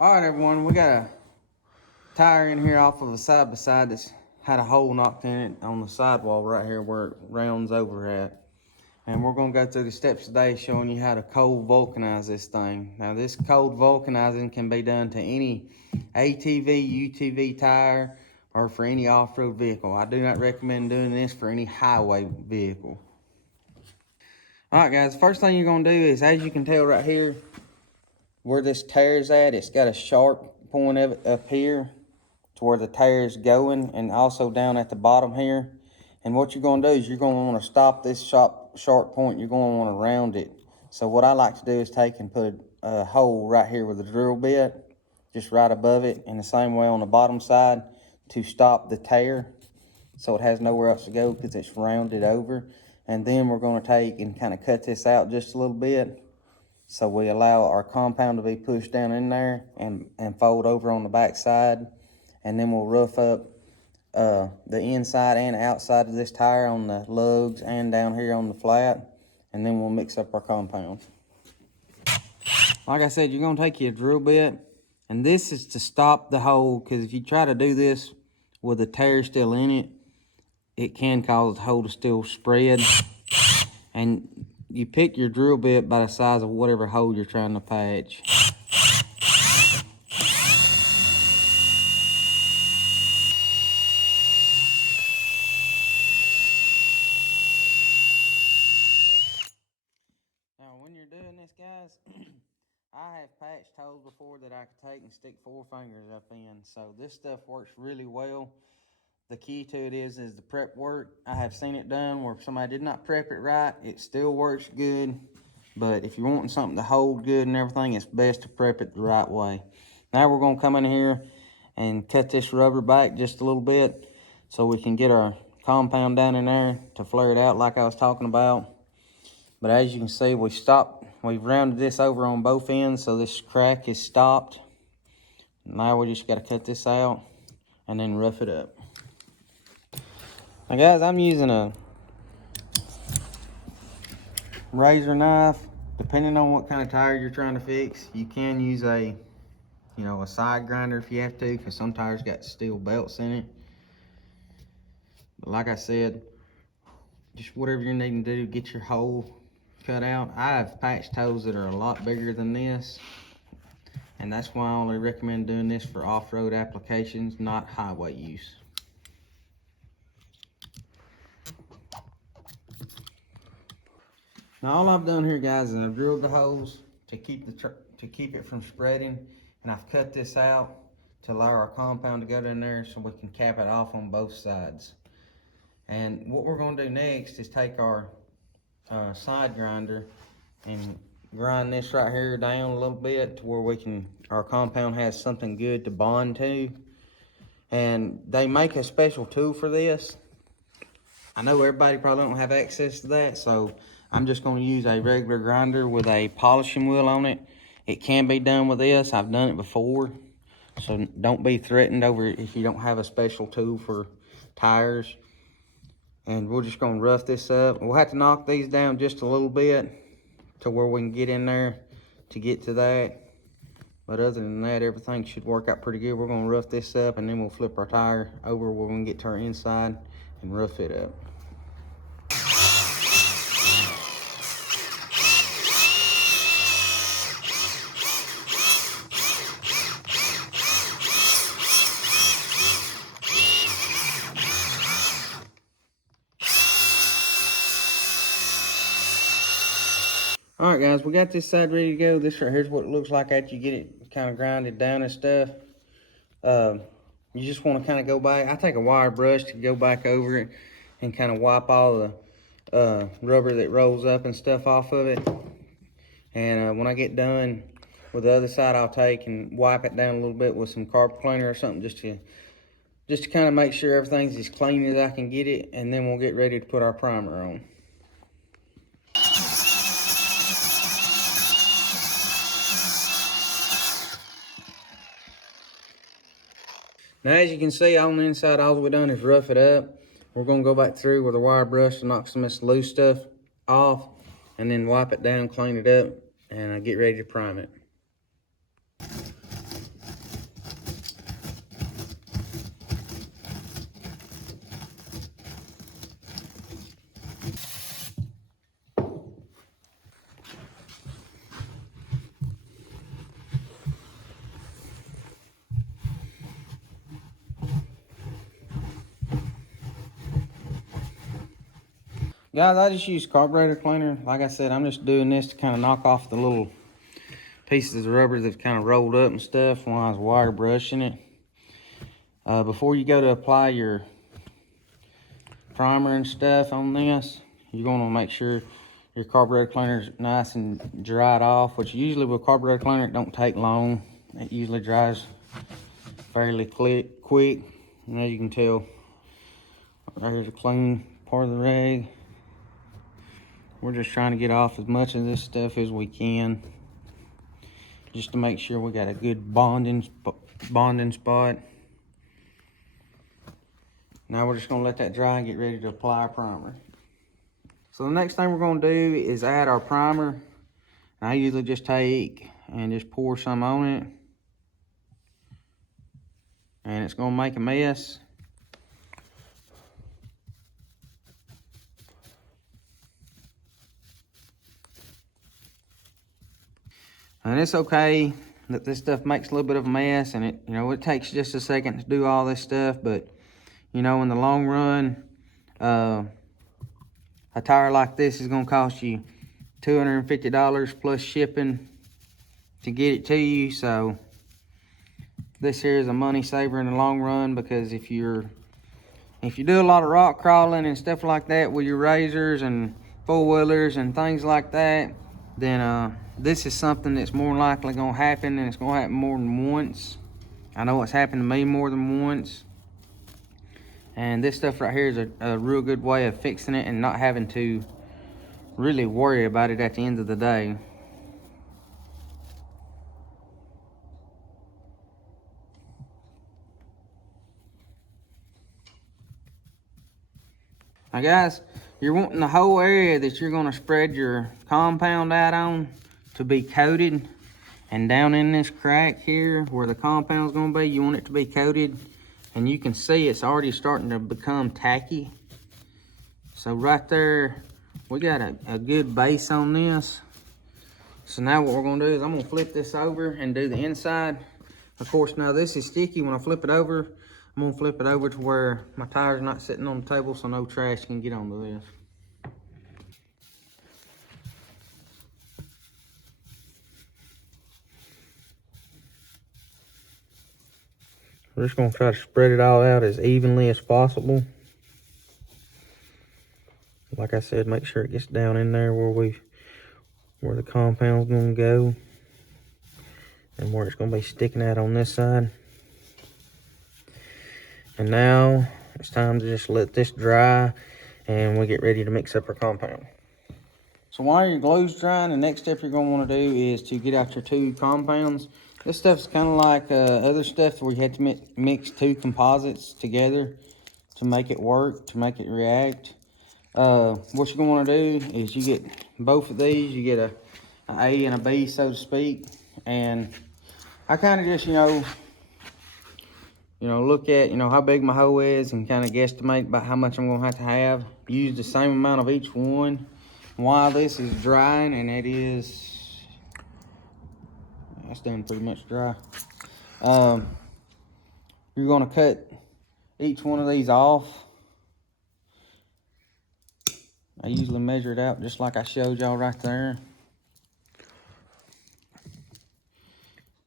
All right, everyone, we got a tire in here off of a side-by-side that's had a hole knocked in it on the sidewall right here where it rounds over at. And we're going to go through the steps today showing you how to cold vulcanize this thing. Now, this cold vulcanizing can be done to any ATV, UTV tire, or for any off-road vehicle. I do not recommend doing this for any highway vehicle. All right, guys, first thing you're going to do is, as you can tell right here, where this tear is at, it's got a sharp point of it up here to where the tear is going, and also down at the bottom here. And what you're going to do is you're going to want to stop this sharp point. You're going to want to round it. So what I like to do is take and put a hole right here with a drill bit, just right above it, and the same way on the bottom side to stop the tear, so it has nowhere else to go because it's rounded over. And then we're going to take and kind of cut this out just a little bit, so we allow our compound to be pushed down in there and fold over on the back side. And then we'll rough up the inside and outside of this tire on the lugs and down here on the flat. And then we'll mix up our compound. Like I said, you're gonna take your drill bit, and this is to stop the hole, because if you try to do this with the tear still in it, it can cause the hole to still spread. And you pick your drill bit by the size of whatever hole you're trying to patch. Now, when you're doing this, guys, I have patched holes before that I could take and stick 4 fingers up in. So this stuff works really well. The key to it is the prep work. I have seen it done where if somebody did not prep it right, it still works good. But if you're wanting something to hold good and everything, it's best to prep it the right way. Now we're gonna come in here and cut this rubber back just a little bit so we can get our compound down in there to flare it out like I was talking about. But as you can see, we've rounded this over on both ends, so this crack is stopped. Now we just gotta cut this out and then rough it up. Now guys, I'm using a razor knife. Depending on what kind of tire you're trying to fix, you can use a side grinder if you have to, because some tires got steel belts in it. But like I said, just whatever you're needing to do to get your hole cut out. I have patched holes that are a lot bigger than this, and that's why I only recommend doing this for off-road applications, not highway use. Now all I've done here, guys, is I've drilled the holes to keep it from spreading, and I've cut this out to allow our compound to go in there so we can cap it off on both sides. And what we're going to do next is take our side grinder and grind this right here down a little bit to where our compound has something good to bond to. And they make a special tool for this. I know everybody probably don't have access to that, so I'm just going to use a regular grinder with a polishing wheel on it. It can be done with this. I've done it before, so don't be threatened over if you don't have a special tool for tires. And we're just going to rough this up. We'll have to knock these down just a little bit to where we can get in there to get to that. But other than that, everything should work out pretty good. We're going to rough this up, and then we'll flip our tire over where we can get to our inside and rough it up. All right, guys, we got this side ready to go. This right here's what it looks like after you get it kind of grinded down and stuff. You just want to kind of go back. I take a wire brush to go back over it and kind of wipe all the rubber that rolls up and stuff off of it. And when I get done with the other side, I'll take and wipe it down a little bit with some carpet cleaner or something just to kind of make sure everything's as clean as I can get it. And then we'll get ready to put our primer on. Now, as you can see, on the inside, all we've done is rough it up. We're going to go back through with a wire brush to knock some of this loose stuff off, and then wipe it down, clean it up, and get ready to prime it. Guys, I just use carburetor cleaner. Like I said, I'm just doing this to kind of knock off the little pieces of rubber that's kind of rolled up and stuff when I was wire brushing it. Before you go to apply your primer and stuff on this, you're going to make sure your carburetor cleaner is nice and dried off, which usually with carburetor cleaner it don't take long. It usually dries fairly quick. And as you can tell, right here's a clean part of the rag. We're just trying to get off as much of this stuff as we can, just to make sure we got a good bonding spot. Now we're just gonna let that dry and get ready to apply our primer. So the next thing we're gonna do is add our primer. I usually just take and just pour some on it, and it's gonna make a mess. And it's okay that this stuff makes a little bit of a mess, and it takes just a second to do all this stuff, but in the long run, a tire like this is gonna cost you $250 plus shipping to get it to you. So this here is a money saver in the long run, because if you do a lot of rock crawling and stuff like that with your razors and four-wheelers and things like that, then this is something that's more likely gonna happen, and it's gonna happen more than once. I know it's happened to me more than once. And this stuff right here is a real good way of fixing it and not having to really worry about it at the end of the day. Now guys, you're wanting the whole area that you're gonna spread your compound out on to be coated. And down in this crack here where the compound's gonna be, you want it to be coated. And you can see it's already starting to become tacky. So right there, we got a good base on this. So now what we're gonna do is I'm gonna flip this over and do the inside. Of course, now this is sticky. When I flip it over, I'm gonna flip it over to where my tire's not sitting on the table, so no trash can get onto this. We're just gonna try to spread it all out as evenly as possible. Like I said, make sure it gets down in there where the compound's gonna go, and where it's gonna be sticking out on this side. And now it's time to just let this dry, and we get ready to mix up our compound. So while your glue's drying, the next step you're gonna wanna do is to get out your two compounds. This stuff's kind of like other stuff where you have to mix two composites together to make it work, to make it react. What you're gonna wanna do is you get both of these, you get a A and a B, so to speak. And I kind of just, look at, how big my hoe is and kind of guesstimate about how much I'm gonna have. Use the same amount of each one while this is drying, and that's done pretty much dry. You're gonna cut each one of these off. I usually measure it out just like I showed y'all right there.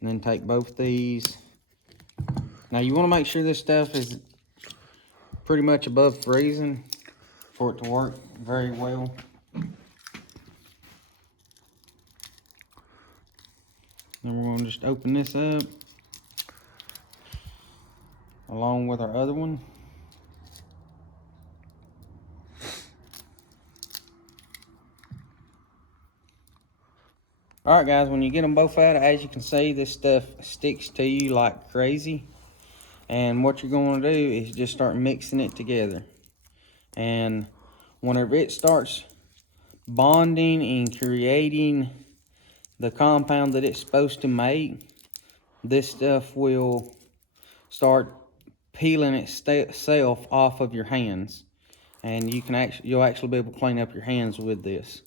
And then take both these. Now you wanna make sure this stuff is pretty much above freezing for it to work very well. Then we're gonna just open this up along with our other one. All right, guys, when you get them both out, as you can see, this stuff sticks to you like crazy. And what you're going to do is just start mixing it together. And whenever it starts bonding and creating the compound that it's supposed to make, this stuff will start peeling itself off of your hands. And you'll actually be able to clean up your hands with this.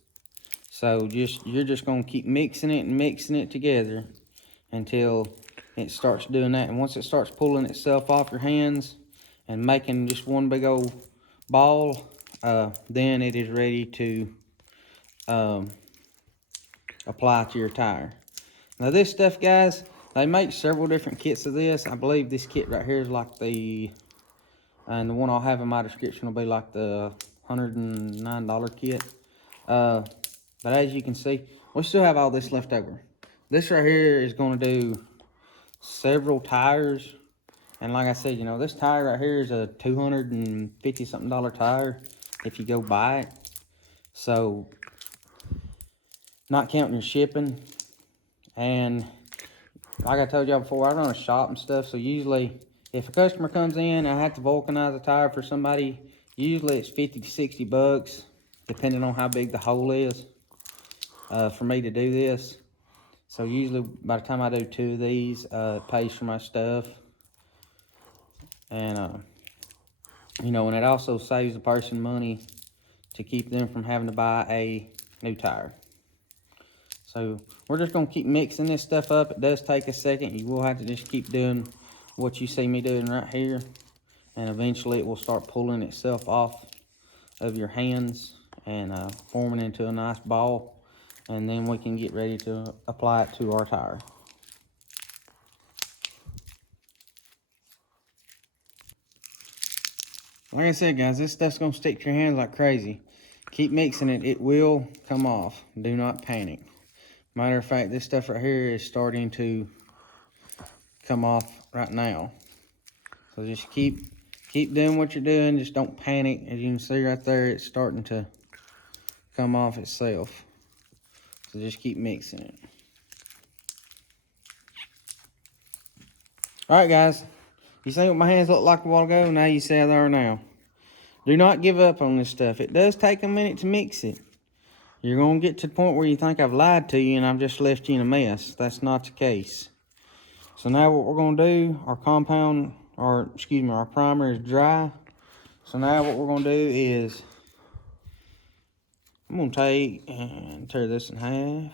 So you're just gonna keep mixing it and mixing it together until it starts doing that. And once it starts pulling itself off your hands and making just one big old ball then it is ready to apply to your tire. Now this stuff, guys, they make several different kits of this. I believe this kit right here is like and the one I'll have in my description will be like the $109 kit. But as you can see, we still have all this left over. This right here is going to do several tires. And like I said, you know, this tire right here is a $250 something tire if you go buy it. So, not counting your shipping. And like I told y'all before, I run a shop and stuff. So usually, if a customer comes in, I have to vulcanize a tire for somebody. Usually it's 50 to 60 bucks, depending on how big the hole is, for me to do this. So usually by the time I do 2 of these, it pays for my stuff. And, you know, and it also saves the person money to keep them from having to buy a new tire. So we're just going to keep mixing this stuff up. It does take a second. You will have to just keep doing what you see me doing right here. And eventually it will start pulling itself off of your hands and forming into a nice ball. And then we can get ready to apply it to our tire. Like I said, guys, this stuff's going to stick to your hands like crazy. Keep mixing it. It will come off. Do not panic. Matter of fact, this stuff right here is starting to come off right now. So just keep doing what you're doing. Just don't panic. As you can see right there, it's starting to come off itself. So just keep mixing it. Alright, guys. You see what my hands looked like a while ago? Now you see how they are now. Do not give up on this stuff. It does take a minute to mix it. You're going to get to the point where you think I've lied to you and I've just left you in a mess. That's not the case. So now what we're going to do, our primer is dry. So now what we're going to do is, I'm going to take and tear this in half.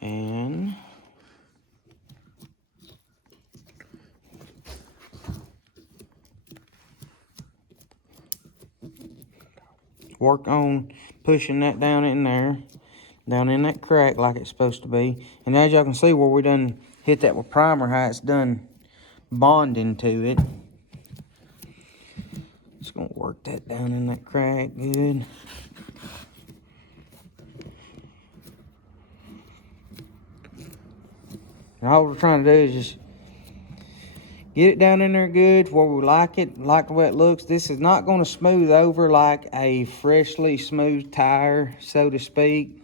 And work on pushing that down in there, down in that crack like it's supposed to be. And as y'all can see where we done hit that with primer, how it's done bonding to it. Just gonna work that down in that crack good. And all we're trying to do is just get it down in there good where we like it, like the way it looks. This is not going to smooth over like a freshly smooth tire, so to speak.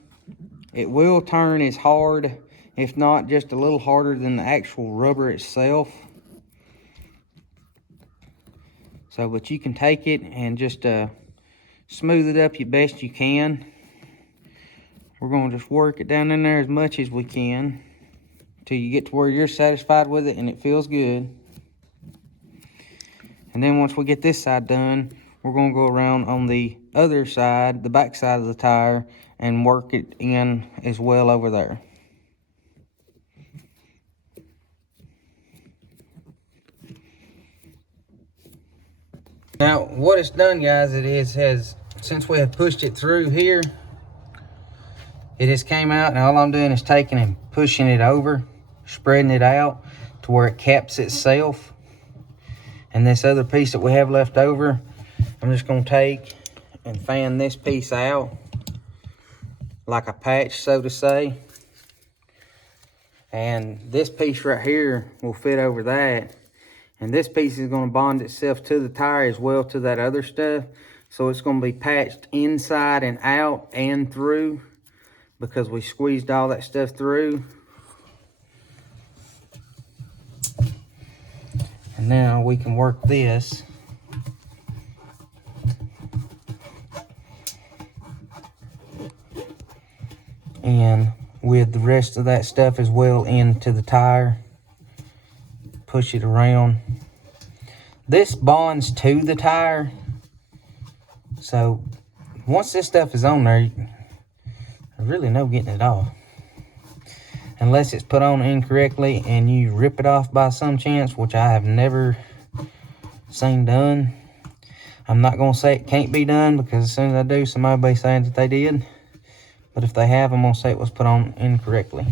It will turn as hard, if not just a little harder than the actual rubber itself. So, but you can take it and just smooth it up your best you can. We're going to just work it down in there as much as we can till you get to where you're satisfied with it and it feels good. And then once we get this side done, we're going to go around on the other side, the back side of the tire, and work it in as well over there. Now, what it's done, guys, since we have pushed it through here, it has came out, and all I'm doing is taking and pushing it over, spreading it out to where it caps itself. And this other piece that we have left over, I'm just going to take and fan this piece out like a patch, so to say. And this piece right here will fit over that. And this piece is going to bond itself to the tire as well to that other stuff. So it's going to be patched inside and out and through because we squeezed all that stuff through. And now we can work this. And with the rest of that stuff as well into the tire. Push it around. This bonds to the tire. So once this stuff is on there, there's really no getting it off. unless it's put on incorrectly and you rip it off by some chance, which I have never seen done. I'm not going to say it can't be done, because as soon as I do, somebody will be saying that they did. But if they have, I'm going to say it was put on incorrectly.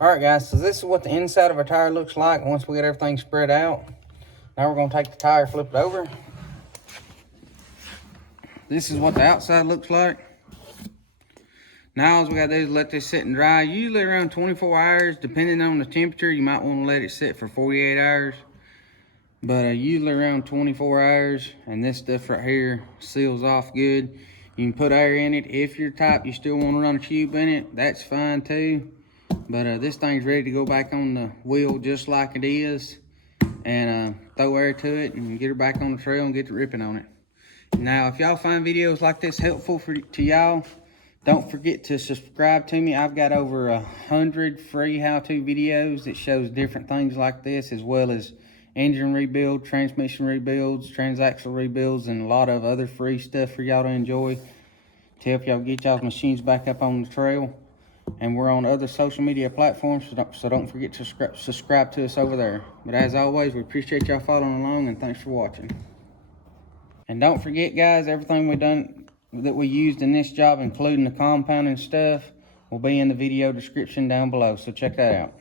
Alright guys, so this is what the inside of our tire looks like once we get everything spread out. Now we're going to take the tire, flip it over. This is what the outside looks like. Now all we got to do is let this sit and dry. Usually around 24 hours, depending on the temperature. You might want to let it sit for 48 hours. But usually around 24 hours. And this stuff right here seals off good. You can put air in it. If you're type you still want to run a tube in it, that's fine too. But this thing's ready to go back on the wheel just like it is. And throw air to it and get her back on the trail and get to ripping on it. Now, if y'all find videos like this helpful to y'all, don't forget to subscribe to me. I've got over 100 free how-to videos that shows different things like this, as well as engine rebuild, transmission rebuilds, transaxle rebuilds, and a lot of other free stuff for y'all to enjoy to help y'all get y'all's machines back up on the trail. And we're on other social media platforms, so don't forget to subscribe to us over there. But as always, we appreciate y'all following along, and thanks for watching. And don't forget, guys, everything that we used in this job, including the compounding stuff, will be in the video description down below, so check that out.